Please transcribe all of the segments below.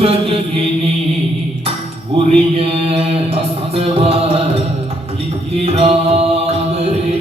ದುಷ್ಟನಿಗೆ ನೀ ಉರಿಯ ಹಸ್ತವ ಇಕ್ಕಿರಾದರೆ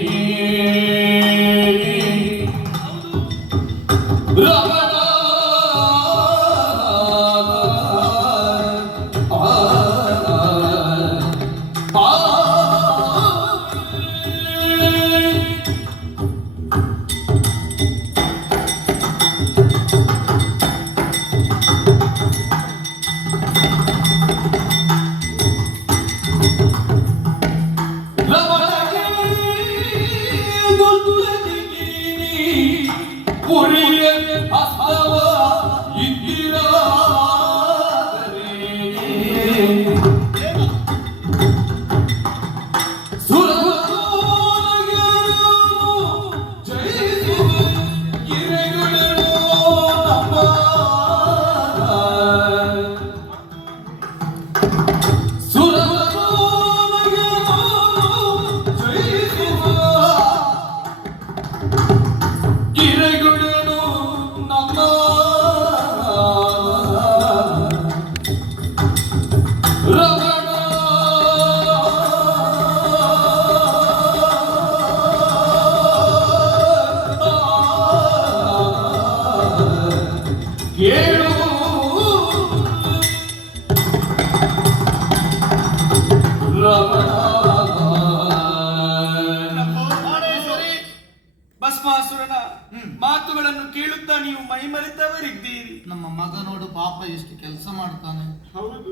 ಭಸ್ಮಾಸುರನ ಮಾತುಗಳನ್ನು ಕೇಳುತ್ತಾ ನೀವು ಮೈಮರೆತವರಿದ್ದೀರಿ. ನಮ್ಮ ಮಗ ನೋಡು ಪಾಪ ಎಷ್ಟು ಕೆಲಸ ಮಾಡ್ತಾನೆ. ಹೌದು,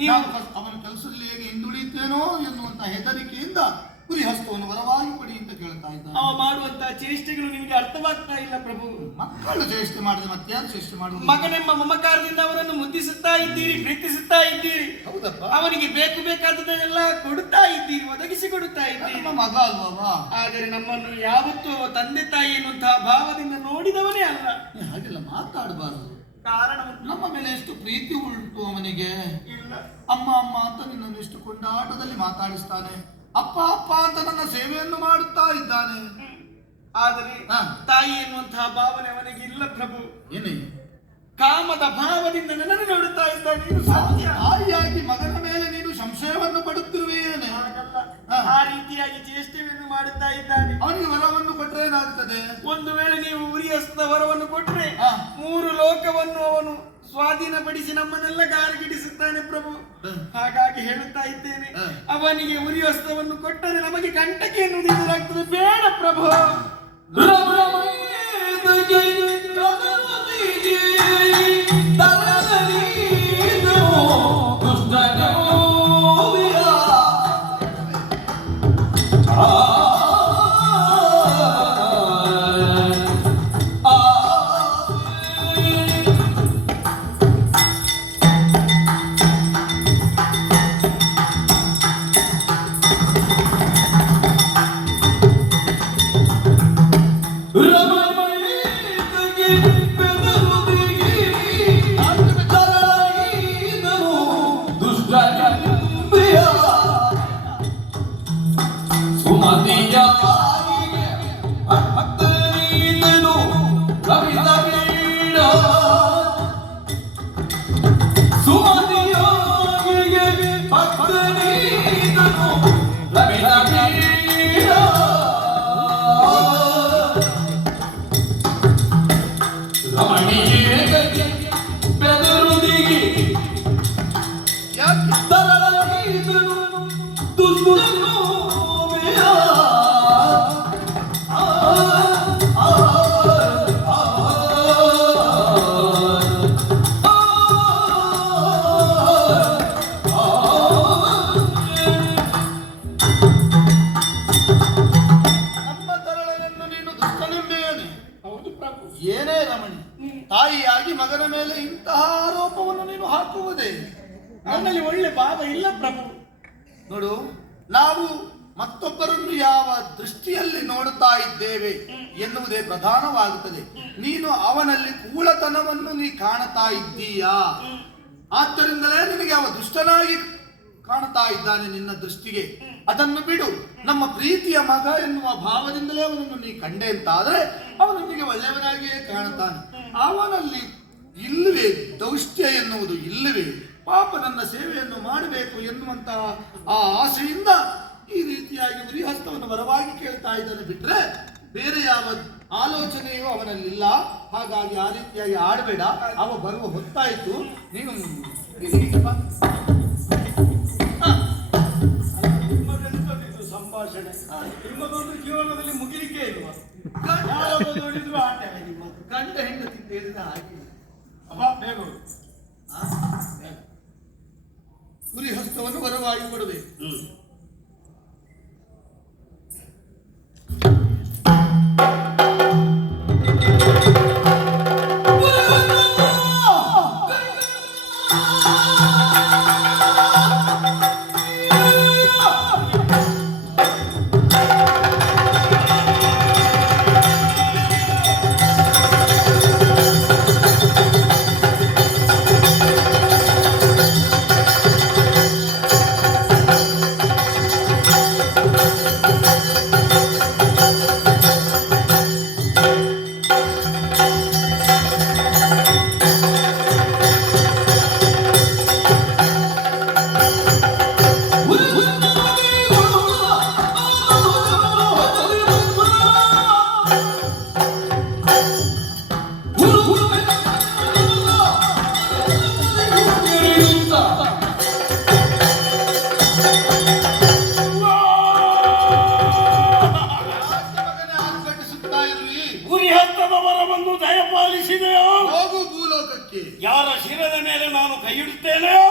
ನೀವು ಅವನ ಕೆಲಸದಲ್ಲಿ ಹೇಗೆ ಹಿಂದುಳಿತೇನೋ ಎನ್ನುವಂತ ಹೆದರಿಕೆಯಿಂದ ಕುರಿ ಹಸ್ತವನ್ನು ಬಲವಾಗಿ ಕೊಡಿ ಅಂತ ಕೇಳ್ತಾ ಇದ್ದಾನೆ. ಅವ ಮಾಡುವಂತಹ ಚೇಷ್ಟೆಗಳು ನಿಮಗೆ ಅರ್ಥವಾಗ್ತಾ ಇಲ್ಲ ಪ್ರಭು. ಮಕ್ಕಳು ಚೇಷ್ಟೆ ಮಾಡಿದ್ರೆ ಮತ್ತೆ ಯಾರು ಚೇಷ್ಟೆ ಮಾಡುವುದು? ಮಗನೆಂಬ ಮಮಕಾರದಿಂದ ಅವರನ್ನು ಮುದ್ದಿಸುತ್ತಾ ಇದ್ದೀರಿ, ಪ್ರೀತಿಸುತ್ತಾ ಇದ್ದೀರಿ. ಹೌದಪ್ಪ, ಅವನಿಗೆ ಬೇಕು ಬೇಕಾದದನ್ನೆಲ್ಲ ಕೊಡುತ್ತಾ ಇದ್ದೀರಿ, ಒದಗಿಸಿ ಕೊಡುತ್ತಾ ಇದ್ದೀರಿ. ನಮ್ಮ ಮಗ ಅಲ್ವಾ? ಆದರೆ ನಮ್ಮನ್ನು ಯಾವತ್ತೂ ತಂದೆ ತಾಯಿ ಎನ್ನುವಂತಹ ಭಾವದಿಂದ ನೋಡಿದವನೇ ಅಲ್ಲ. ಹಾಗೆಲ್ಲ ಮಾತಾಡಬಾರದು. ಕಾರಣ ನಮ್ಮ ಮೇಲೆ ಎಷ್ಟು ಪ್ರೀತಿ ಉಂಟು ಅವನಿಗೆ. ಇಲ್ಲ, ಅಮ್ಮ ಅಮ್ಮ ಅಂತ ನಿನ್ನನ್ನು ಎಷ್ಟು ಕೊಂಡಾಟದಲ್ಲಿ ಮಾತಾಡಿಸ್ತಾನೆ. ಅಪ್ಪ ಅಪ್ಪ ಅಂತ ನನ್ನ ಸೇವೆಯನ್ನು ಮಾಡುತ್ತಾ ಇದ್ದಾನೆ. ಆದರೆ ತಾಯಿ ಎನ್ನುವಂತಹ ಭಾವನೆ ಅವನಿಗೆ ಇಲ್ಲ ಪ್ರಭು. ಏನೇ ಕಾಮದ ಭಾವದಿಂದ ನನ್ನನ್ನು ನೋಡುತ್ತಾ ಇದ್ದಾನೆ. ತಾಯಿಯಾಗಿ ಮಗನ ಮೇಲೆ ನೀನು ಸಂಶಯವನ್ನು ಪಡುತ್ತಿರುವೇನೆ. ಹಾಗಲ್ಲ, ಆ ರೀತಿಯಾಗಿ ಚೇಷ್ಟೆಯನ್ನು ಮಾಡುತ್ತಾ ಇದ್ದಾನೆ. ಅವನಿಗೆ ವರವನ್ನು ಕೊಟ್ಟರೆ ಏನಾಗುತ್ತದೆ? ಒಂದು ವೇಳೆ ನೀವು ಉರಿಯಸ್ತ ವರವನ್ನು ಕೊಟ್ಟರೆ 3 ಲೋಕವನ್ನು ಅವನು ಸ್ವಾಧೀನಪಡಿಸಿ ನಮ್ಮನ್ನೆಲ್ಲ ಗಾರಗಿಡಿಸುತ್ತಾನೆ ಪ್ರಭು. ಹಾಗಾಗಿ ಹೇಳುತ್ತಾ ಇದ್ದೇನೆ, ಅವನಿಗೆ ಉರಿಯಸ್ತವನ್ನು ಕೊಟ್ಟರೆ ನಮಗೆ ಕಂಟಕ ಎನ್ನುವುದು ಎದುರಾಗ್ತದೆ. ಬೇಡ ಪ್ರಭು. ಏನೇ ರಮಣಿ, ತಾಯಿಯಾಗಿ ಮಗನ ಮೇಲೆ ಇಂತಹ ಆರೋಪವನ್ನು ನೀನು ಹಾಕುವುದೇ? ನನ್ನಲ್ಲಿ ಒಳ್ಳೆ ಭಾವ ಇಲ್ಲ ಪ್ರಭು. ನೋಡು, ನಾವು ಮತ್ತೊಬ್ಬರನ್ನು ಯಾವ ದೃಷ್ಟಿಯಲ್ಲಿ ನೋಡುತ್ತಾ ಇದ್ದೇವೆ ಎನ್ನುವುದೇ ಪ್ರಧಾನವಾಗುತ್ತದೆ. ನೀನು ಅವನಲ್ಲಿ ಕೂಳತನವನ್ನು ನೀ ಕಾಣುತ್ತಾ ಇದ್ದೀಯಾ, ಆದ್ದರಿಂದಲೇ ನಿನಗೆ ಅವ ದುಷ್ಟನಾಗಿ ಕಾಣುತ್ತಾ ಇದ್ದಾನೆ ನಿನ್ನ ದೃಷ್ಟಿಗೆ. ಅದನ್ನು ಬಿಡು. ನಮ್ಮ ಪ್ರೀತಿಯ ಮಗ ಎನ್ನುವ ಭಾವದಿಂದಲೇ ಅವನನ್ನು ನೀ ಕಂಡೆ ಅಂತಾದ್ರೆ ಅವನು ನಿನಗೆ ಒಳ್ಳೆಯವನಾಗಿಯೇ ಕಾಣುತ್ತಾನೆ. ಅವನಲ್ಲಿ ಇಲ್ಲವೇ ದೌಷ್ಟ್ಯ ಎನ್ನುವ ಎನ್ನುವುದು ಇಲ್ಲವೇ? ಪಾಪ ನನ್ನ ಸೇವೆಯನ್ನು ಮಾಡಬೇಕು ಎನ್ನುವಂತಹ ಆ ಆಸೆಯಿಂದ ಈ ರೀತಿಯಾಗಿ ಉರಿಹಸ್ತವನ್ನು ವರವಾಗಿ ಕೇಳ್ತಾ ಇದ್ದಾನೆ ಬಿಟ್ರೆ ಬೇರೆ ಯಾವ ಆಲೋಚನೆಯೂ ಅವನಲ್ಲಿಲ್ಲ. ಹಾಗಾಗಿ ಆ ರೀತಿಯಾಗಿ ಆಡಬೇಡ. ಅವ ಬರುವ ಹೊತ್ತಾಯಿತು. ನೀನು ಹೀಗೆ ಬಾ. ನಿಮ್ಮದೆಂತದಿದ್ದು ಸಂಭಾಷಣೆ? ನಿಮ್ಮದೊಂದು ಜೀವನದಲ್ಲಿ ಮುಗಿಲಿಕ್ಕೆ ಇಲ್ವಾ? ಯಾವಾಗ ನೋಡಿದ್ರು ಆಟವೇ ನಿಮ್ಮದು. ಗಂಡ ಹೆಂಡತಿ ಸೇರಿದ ಹಾಗೆ ಅಪ್ಪ ಬೇಗ ಹೋಗು. ಉರಿಹಸ್ತವನ್ನು ವರವಾಗಿ ಕೊಡಬೇಕು. ವರವನ್ನು ದಯಪಾಲಿಸಿದೆಯೋ? ಹೋಗು ಭೂಲೋಕಕ್ಕೆ. ಯಾರ ಶಿರದ ಮೇಲೆ ನಾನು ಕೈಯಿಡುತ್ತೇನೆಯೋ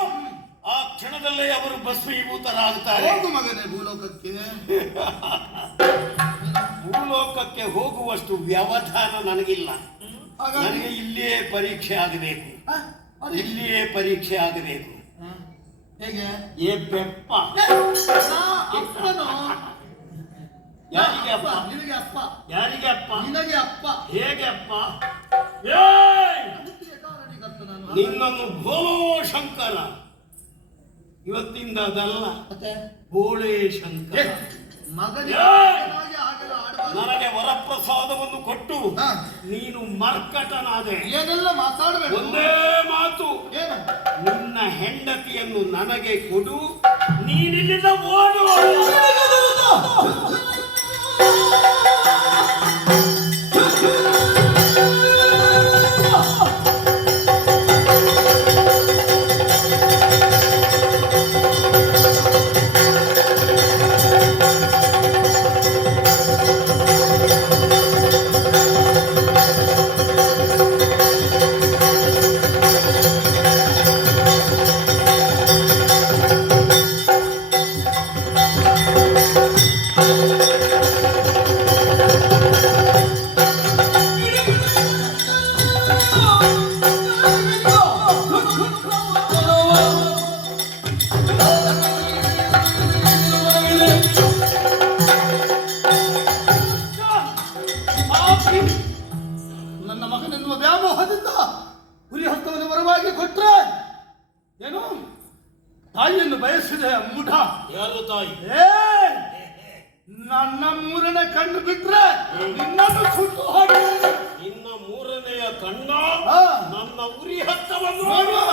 ಆ ಕ್ಷಣದಲ್ಲೇ ಅವರು ಭಸ್ಮೀಭೂತರಾಗುತ್ತಾರೆ. ಹೋಗು ಮಗನೇ ಭೂಲೋಕಕ್ಕೆ. ಭೂಲೋಕಕ್ಕೆ ಹೋಗುವಷ್ಟು ವ್ಯವಧಾನ ನನಗಿಲ್ಲ. ನನಗೆ ಇಲ್ಲಿಯೇ ಪರೀಕ್ಷೆ ಆಗಬೇಕು. ಇಲ್ಲಿಯೇ ಪರೀಕ್ಷೆ ಆಗಬೇಕು. ಹೇಗೆ? ಏ ಬೆಪ್ಪ, ಅಪ್ಪನೋ? ಯಾರಿಗೆ ಅಪ್ಪ? ನಿನಗೆ ಅಪ್ಪ. ಯಾರಿಗೆ ಅಪ್ಪ? ನಿನಗೆ ಅಪ್ಪ. ಹೇಗೆ ಅಪ್ಪ? ಕಾರಣೀಕರ್ತನನ್ನು. ನಿನ್ನನ್ನು ಭೋಲೋ ಶಂಕರ, ಇವತ್ತಿಂದ ಅದಲ್ಲ, ಮತ್ತೆ ಭೋಳೇ ಶಂಕರ. ಮಗನಿಗೆ ಹಾಗೆಲ್ಲ ಆಡಬಾರದು. ನನಗೆ ವರಪ್ರಸಾದವನ್ನು ಕೊಟ್ಟು ಹಾ. ನೀನು ಮರ್ಕಟನಾದೆ. ಏನೆಲ್ಲ ಮಾತಾಡಬೇಕು? ಒಂದೇ ಮಾತು, ಏನು? ನಿನ್ನ ಹೆಂಡತಿಯನ್ನು ನನಗೆ ಕೊಡು, ನೀನಿಲ್ಲಿಂದ ಓಡು. ನನ್ನ ಮಗನೆನ್ನುವ ವ್ಯಾಮೋಹದಿಂದ ಉರಿಹಸ್ತವನ್ನು ವರವಾಗಿ ಕೊಟ್ರೆ ಏನು? ತಾಯಿಯನ್ನು ಬಯಸಿದೆ ಮೂಢ. ಯಾರು ತಾಯಿ? ಏ, ನನ್ನ ಮೂರನೇ ಕಣ್ಣು ಬಿಟ್ರೆ ನಿನ್ನನ್ನು ಸುಟ್ಟು ಹಾಕಿ. ನಿನ್ನ ಮೂರನೆಯ ಕಣ್ಣ ಹಾ. ನನ್ನ ಉರಿ ಹತ್ತವನ್ನು ನೋಡುವ.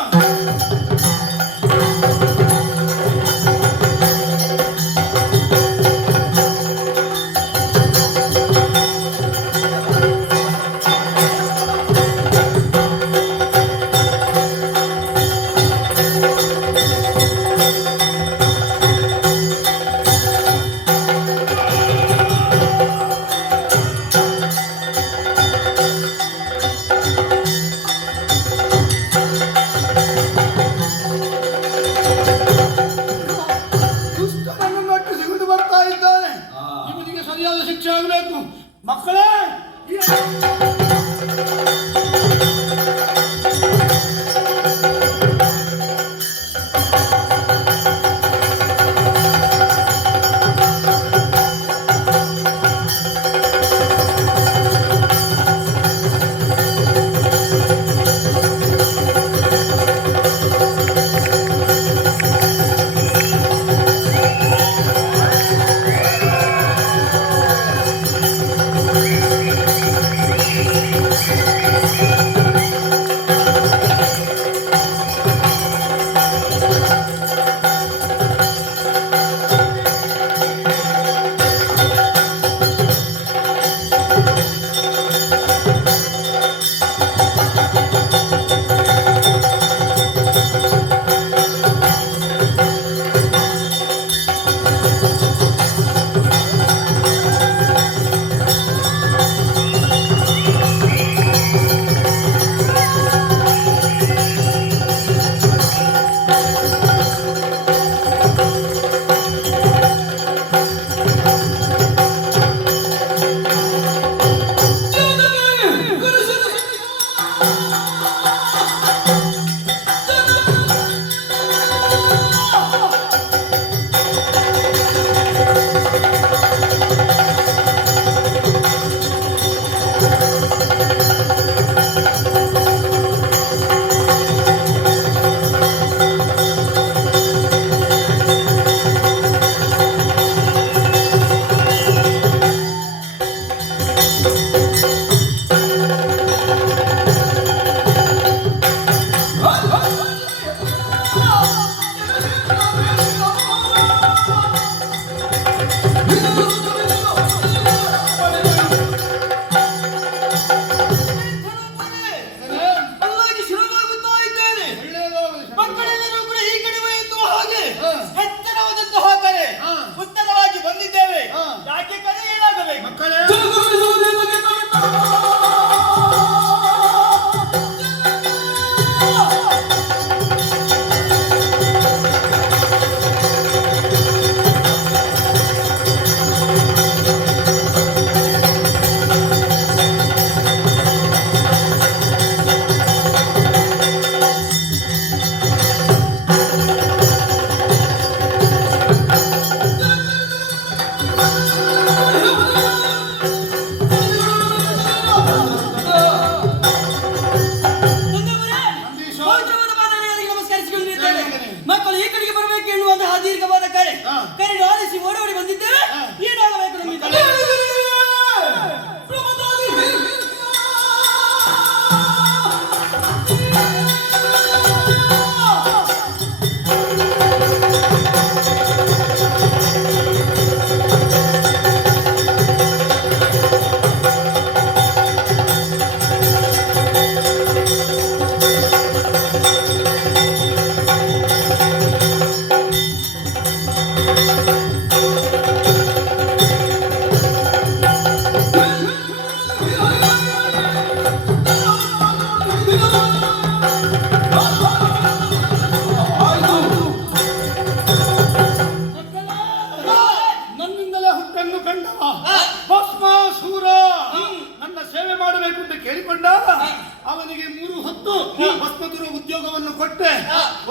ಹೊತ್ತು ಭಸ್ಮದುರ ಉದ್ಯೋಗವನ್ನು ಕೊಟ್ಟೆ.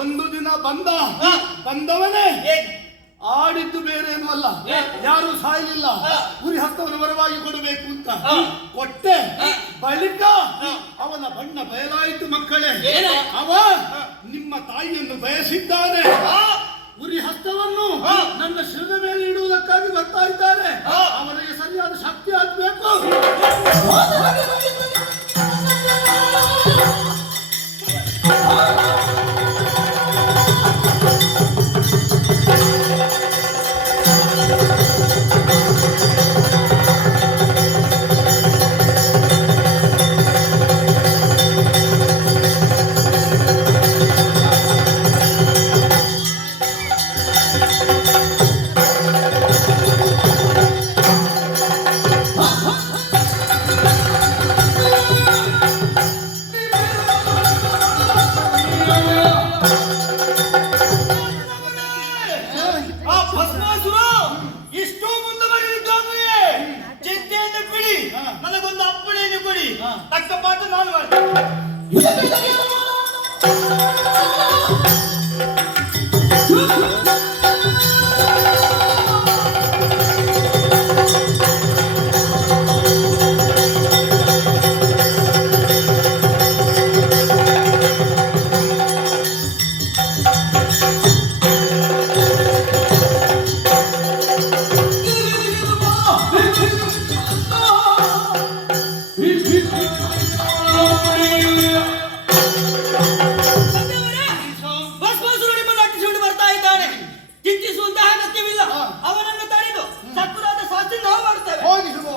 ಒಂದು ದಿನ ಬಂದವನೇ ಆಡಿದ್ದು ಬೇರೆ ಏನೂ ಅಲ್ಲ, ಯಾರು ಸಾಯಲಿಲ್ಲ, ಉರಿ ಹಸ್ತವನ್ನು ವರವಾಗಿ ಕೊಡಬೇಕು ಅಂತ ಕೊಟ್ಟೆ. ಬಳಿಕ ಅವನ ಬಣ್ಣ ಬಯಲಾಯಿತು ಮಕ್ಕಳೇ. ಅವ ನಿಮ್ಮ ತಾಯಿಯನ್ನು ಬಯಸಿದ್ದಾನೆ. ಉರಿ ಹಸ್ತವನ್ನು ನನ್ನ ಶಿರದ ಮೇಲೆ ಇಡುವುದಕ್ಕಾಗಿ ಬರ್ತಾ ಇದ್ದಾರೆ. ಅವನಿಗೆ ಸರಿಯಾದ ಶಕ್ತಿ ಆಗ್ಬೇಕು. ತಕ್ಕ ಪಾಠ ನಾನು ಮಾಡ್ತೇನೆ. ಚಿಂತಿಸುವಂತಹ ಅಗತ್ಯವಿಲ್ಲ. ಅವನನ್ನು ತಡೆದು ಸಕ್ಕುರಾದ ಶಾಸ್ತಿ ನಾವು ಮಾಡ್ತೇವೆ. ಹೋಗಿ ಶುಭ.